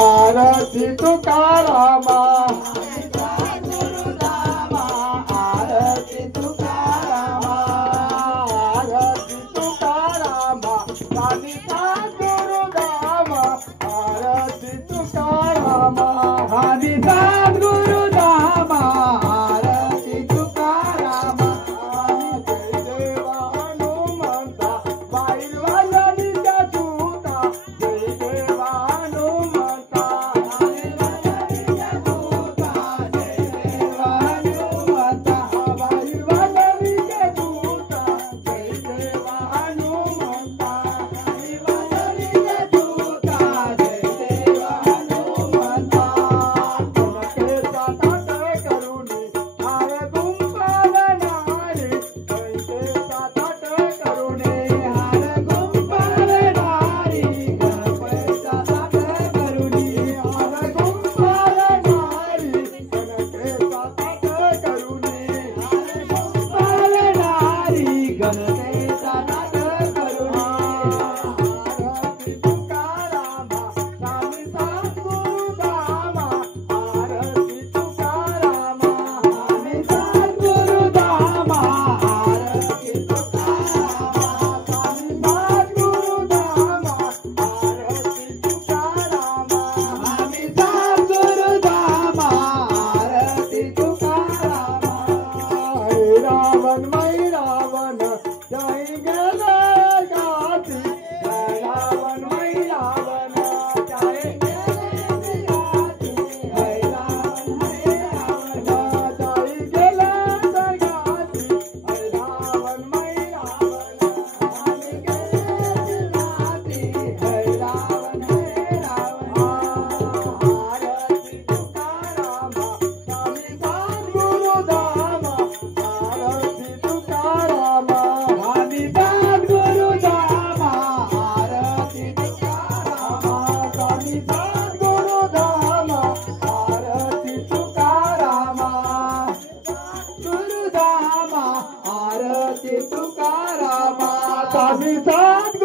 आरती तुकारामा आरती तुकारामा आरती तुकारामा कालिका गुरुदामा आरती तुकारामा कालिका गुरुदामा आरती तुकारामा जय देवा हनुमंता बाईलवाल्यांच्या दूता जय देवा हनुमंता बाईलवाल्यांच्या दूता जय देवा हनुमंता बाईलवाल्यांच्या दूता जय देवा हनुमंता बाईलवाल्यांच्या दूता जय देवा हनुमंता जनकेचा ताट करुणी हार गुंफावणारे जनकेचा ताट करुणी हार गुंफावणारी गणपतीचा ताट करुणी हार गुंफावणारी जनकेचा ताट करुणी हार गुंफावणारी गणपतीचा ताट करुणी आरती तुकारामा स्वामी सद्गुरुदामा आरती तुकारामा स्वामी सद्गुरुदामा आरती तुकारामा स्वामी सद्गुरुदामा आरती तुकारामा स्वामी सद्गुरुदामा आरती तुकारामा हे रावण मै रावण जय गेले गाती रावण मै रावण जय गेले गाती रावण मै रावण जय गेले गाती रावण मै रावण जय गेले गाती रावण मै रावण आरती तुकारामा स्वामी सद्गुरुदामा आरती तुकारामा स्वामी सद्गुरुदामा आरती तुकारामा स्वामी सद्गुरुदामा आरती तुकारामा गुरुदामा आरती तुकारामा स्वामी सद्गुरुदामा